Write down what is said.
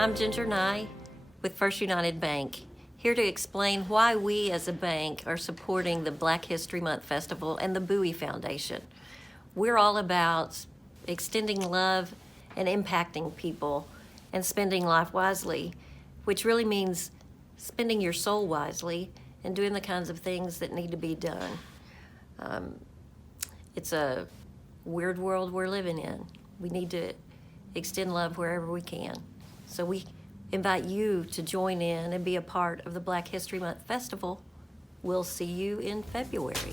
I'm Ginger Nye with First United Bank, here to explain why we as a bank are supporting the Black History Month Festival and the Bowie Foundation. We're all about extending love and impacting people and spending life wisely, which really means spending your soul wisely and doing the kinds of things that need to be done. It's a weird world we're living in. We need to extend love wherever we can. So we invite you to join in and be a part of the Black History Month Festival. We'll see you in February.